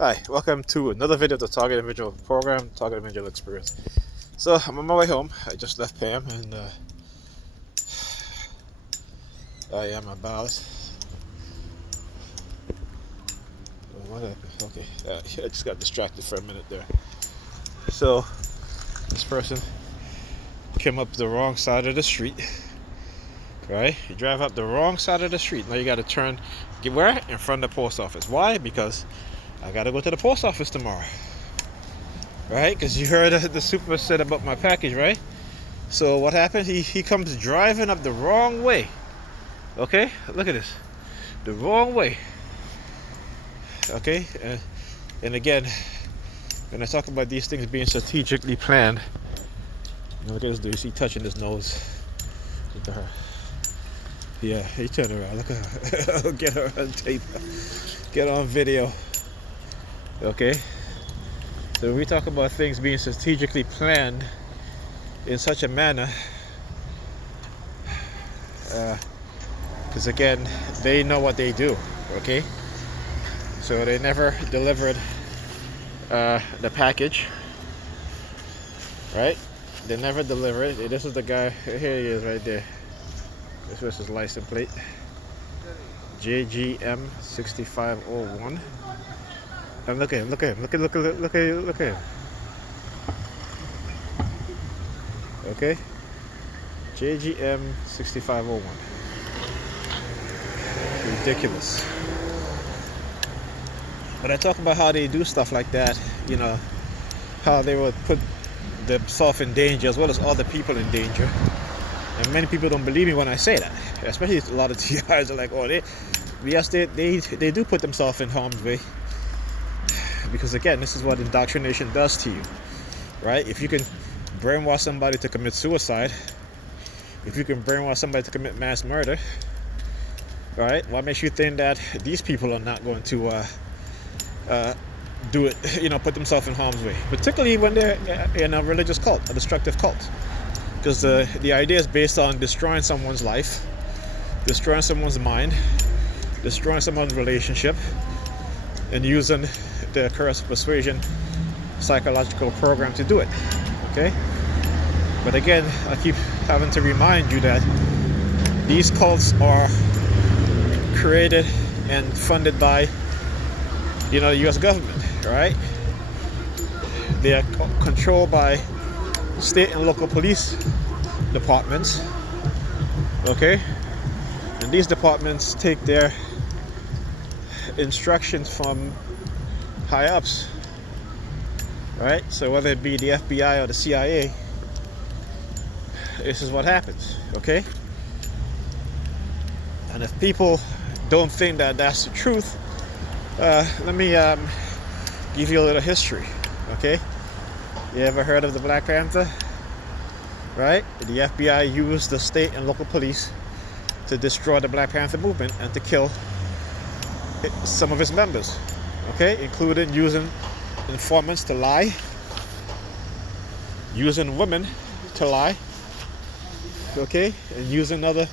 Hi, welcome to another video of the Target Individual Program, Target Individual Experience. So I'm on my way home. I just left Pam and I am about... what happened? Okay, I just got distracted for a minute there. So this person came up the wrong side of the street, right? You drive up the wrong side of the street. Now you got to turn, get where? In front of the post office. Why? Because I got to go to the post office tomorrow. Right? Because you heard the super said about my package, right? So what happened? He comes driving up the wrong way. Okay? Look at this. The wrong way. Okay? And again, when I talk about these things being strategically planned, look at this dude. You see touching his nose. Look at her. Yeah, he turned around. Look at her. Get her on tape. Get on video. Okay? So we talk about things being strategically planned in such a manner, because again, they know what they do, okay? So they never delivered the package, right? They never delivered it. This is the guy, here he is right there. This was his license plate, JGM 6501. And look at him, look at him, look at him. Okay, JGM 6501. Ridiculous. But I talk about how they do stuff like that, you know, how they would put themselves in danger as well as other people in danger. And many people don't believe me when I say that, especially a lot of TIs are like, oh, they do put themselves in harm's way. Because again, this is what indoctrination does to you, right? If you can brainwash somebody to commit suicide, if you can brainwash somebody to commit mass murder, right? What makes you think that these people are not going to do it, you know, put themselves in harm's way, particularly when they're in a religious cult, a destructive cult? Because the idea is based on destroying someone's life, destroying someone's mind, destroying someone's relationship, and using the Coercive Persuasion psychological program to do it. Okay? But again, I keep having to remind you that these cults are created and funded by, you know, the US government, right? They are controlled by state and local police departments. Okay? And these departments take their instructions from high ups, right? So whether it be the FBI or the CIA, this is what happens, okay? And if people don't think that that's the truth, let me give you a little history, okay? You ever heard of the Black Panther? Right? The FBI used the state and local police to destroy the Black Panther movement and to kill some of its members, okay, including using informants to lie, using women to lie, okay, and using other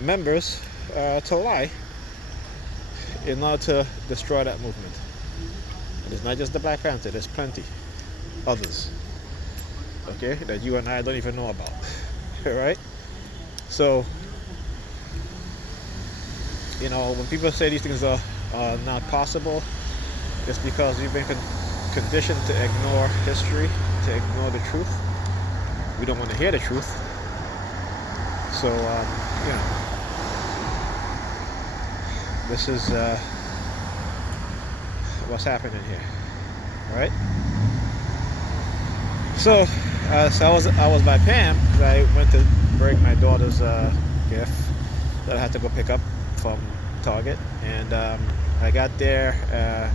members to lie in order to destroy that movement. And it's not just the Black Panther, there's plenty others, okay, that you and I don't even know about. Right? So, you know, when people say these things are not possible, it's because we've been conditioned to ignore history, to ignore the truth. We don't want to hear the truth. So, you know, this is what's happening here, right? So, I was by Pam. I went to bring my daughter's gift that I had to go pick up from Target, and I got there.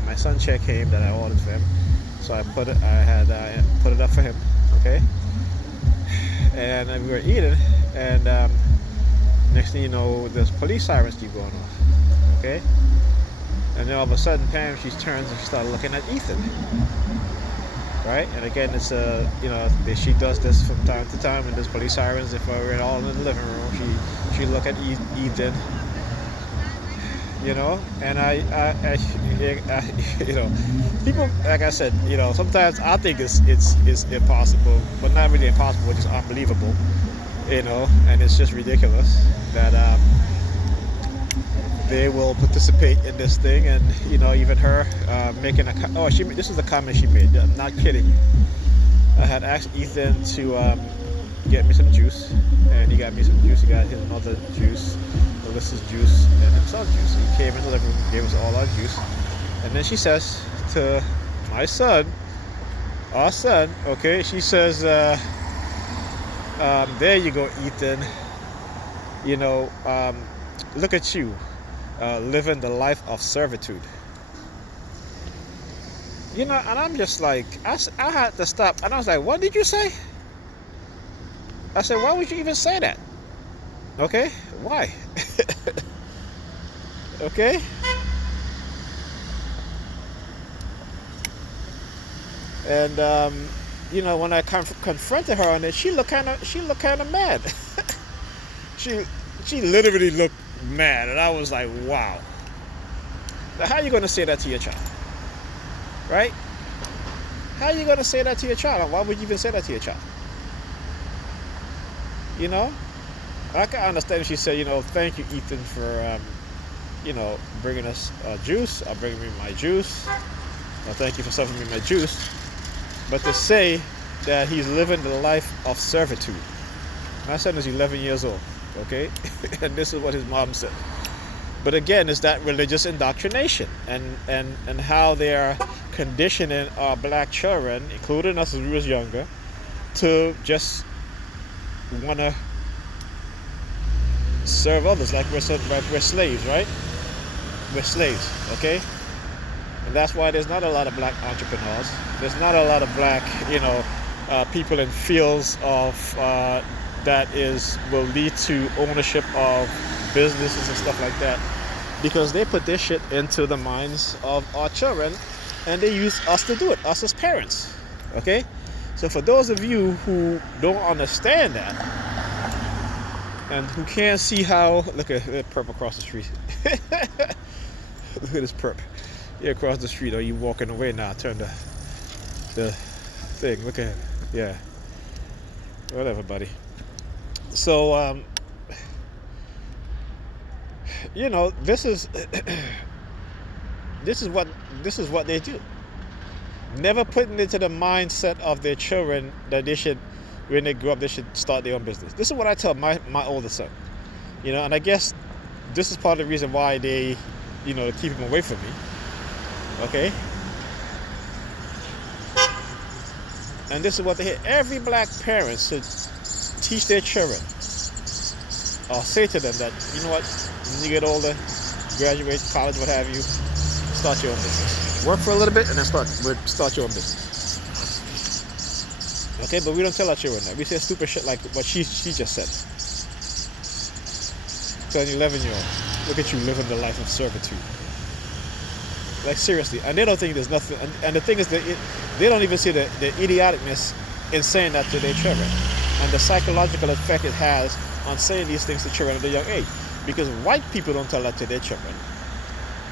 My son check came that I ordered for him, so I put it up for him. Okay, and we were eating, and next thing you know, there's police sirens keep going off. Okay, and then all of a sudden, Pam, she turns and she started looking at Ethan. Right, and again, it's you know, she does this from time to time, and there's police sirens. If we're all in the living room, she look at Ethan, you know. And I you know, people, like I said, you know, sometimes I think it's impossible, but not really impossible, just unbelievable, you know. And it's just ridiculous that they will participate in this thing. And you know, even her making oh, she, this is the comment she made. I'm not kidding you. I had asked Ethan to get me some juice, and he got me some juice. He got his mother juice, Alyssa's juice, and himself juice. He came into the living room, gave us all our juice, and then she says to my son, our son, okay, she says, there you go, Ethan. You know, look at you, living the life of servitude. You know, and I'm just like, I had to stop, and I was like, what did you say? I said, why would you even say that? Okay, why? Okay. And you know, when I confronted her on it, she looked kind of mad. she she literally looked mad, and I was like, wow. Now, how are you gonna say that to your child, right? How are you gonna say that to your child? Why would you even say that to your child? You know, I can understand if she said, you know, thank you, Ethan, for you know, bringing us juice, or bringing me my juice, or thank you for serving me my juice. But to say that he's living the life of servitude. My son is 11 years old, okay? And this is what his mom said. But again, it's that religious indoctrination, and how they are conditioning our black children, including us as we was younger, to just want to serve others like we're slaves, right? We're slaves, okay? And that's why there's not a lot of black entrepreneurs. There's not a lot of black, you know, people in fields of that will lead to ownership of businesses and stuff like that, because they put this shit into the minds of our children, and they use us to do it, us as parents, okay? So for those of you who don't understand that, and who can't see how, look at perp across the street. Look at this perp. You're across the street, or you walking away now, turn the thing, look at him. Yeah. Whatever, buddy. So, you know, this is this is what they do. Never putting into the mindset of their children that they should, when they grow up, they should start their own business. This is what I tell my oldest son. You know, and I guess this is part of the reason why they, you know, keep him away from me. Okay? And this is what they hear. Every black parent should teach their children, or say to them that, you know what, when you get older, graduate college, what have you, start your own business. Work for a little bit and then start your own business. Okay, but we don't tell our children that. We say stupid shit like what she just said. To an 11-year-old, look at you living the life of servitude. Like, seriously. And they don't think there's nothing. And the thing is that they don't even see the idioticness in saying that to their children, and the psychological effect it has on saying these things to children at a young age. Because white people don't tell that to their children.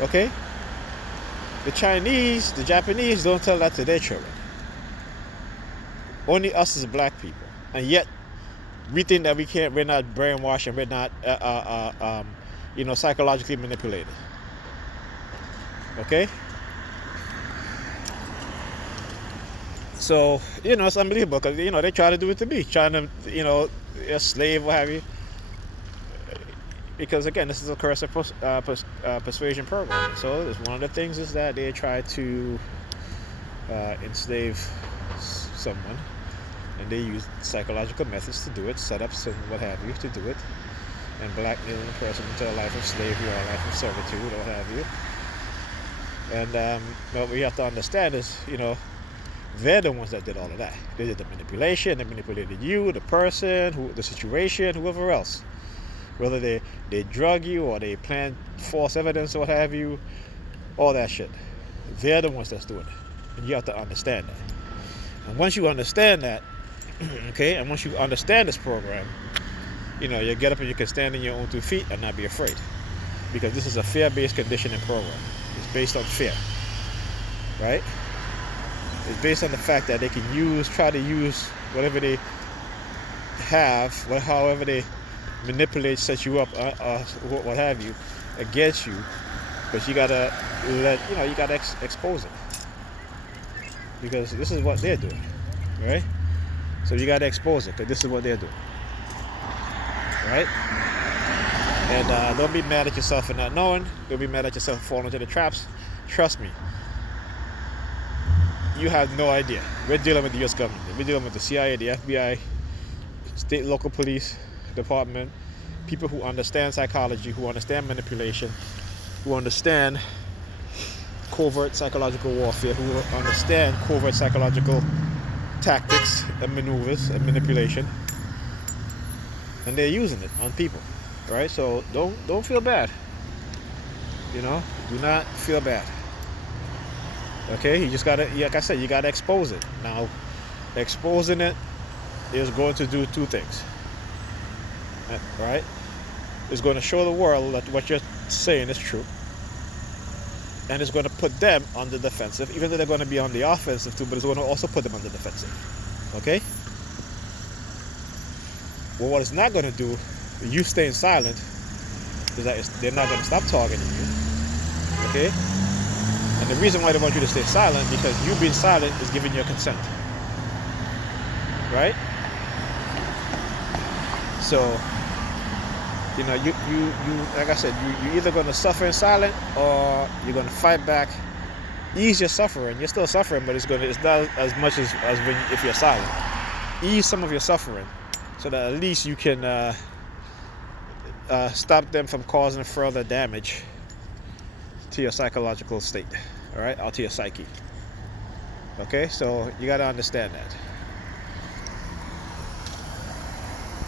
Okay? The Chinese, the Japanese don't tell that to their children. Only us as black people. And yet, we think that we're not brainwashed, and we're not, you know, psychologically manipulated. Okay? So, you know, it's unbelievable, because, you know, they try to do it to me, trying to, you know, a slave, what have you. Because, again, this is a coercive persuasion program. So, one of the things is that they try to enslave someone, and they use psychological methods to do it, setups and what have you to do it, and blackmailing a person into a life of slavery or a life of servitude or what have you. And what we have to understand is, you know, they're the ones that did all of that. They did the manipulation. They manipulated you, the person, the situation, whoever else. Whether they drug you or they plant false evidence or what have you, all that shit. They're the ones that's doing it. And you have to understand that. And once you understand that, okay, and once you understand this program, you know, you get up and you can stand on your own 2 feet and not be afraid. because this is a fear-based conditioning program. It's based on fear, right? It's based on the fact that they can try to use whatever they have, however they manipulate, set you up, what have you, against you. But you gotta expose it, because this is what they're doing, right? So you gotta expose it, because this is what they're doing, right? And don't be mad at yourself for not knowing. Don't be mad at yourself for falling into the traps. Trust me, you have no idea. We're dealing with the U.S. government. We're dealing with the CIA, the FBI, state, local police department, people who understand psychology, who understand manipulation, who understand covert psychological warfare, who understand covert psychological tactics and maneuvers and manipulation, and they're using it on people, right? So don't feel bad. Do not feel bad. Okay, you just gotta, like I said, you gotta expose it. Now, exposing it is going to do two things, right? It's going to show the world that what you're saying is true, and it's going to put them on the defensive, even though they're going to be on the offensive too, but it's going to also put them on the defensive. Okay? Well, what it's not going to do, you staying silent, is that they're not going to stop targeting you. Okay? And the reason why they want you to stay silent, because you being silent is giving your consent. Right? So, you like I said, you're either going to suffer in silence, or you're going to fight back, ease your suffering. You're still suffering, but it's not as much as if you're silent. Ease some of your suffering, so that at least you can stop them from causing further damage to your psychological state, all right, or to your psyche. Okay, so you got to understand that.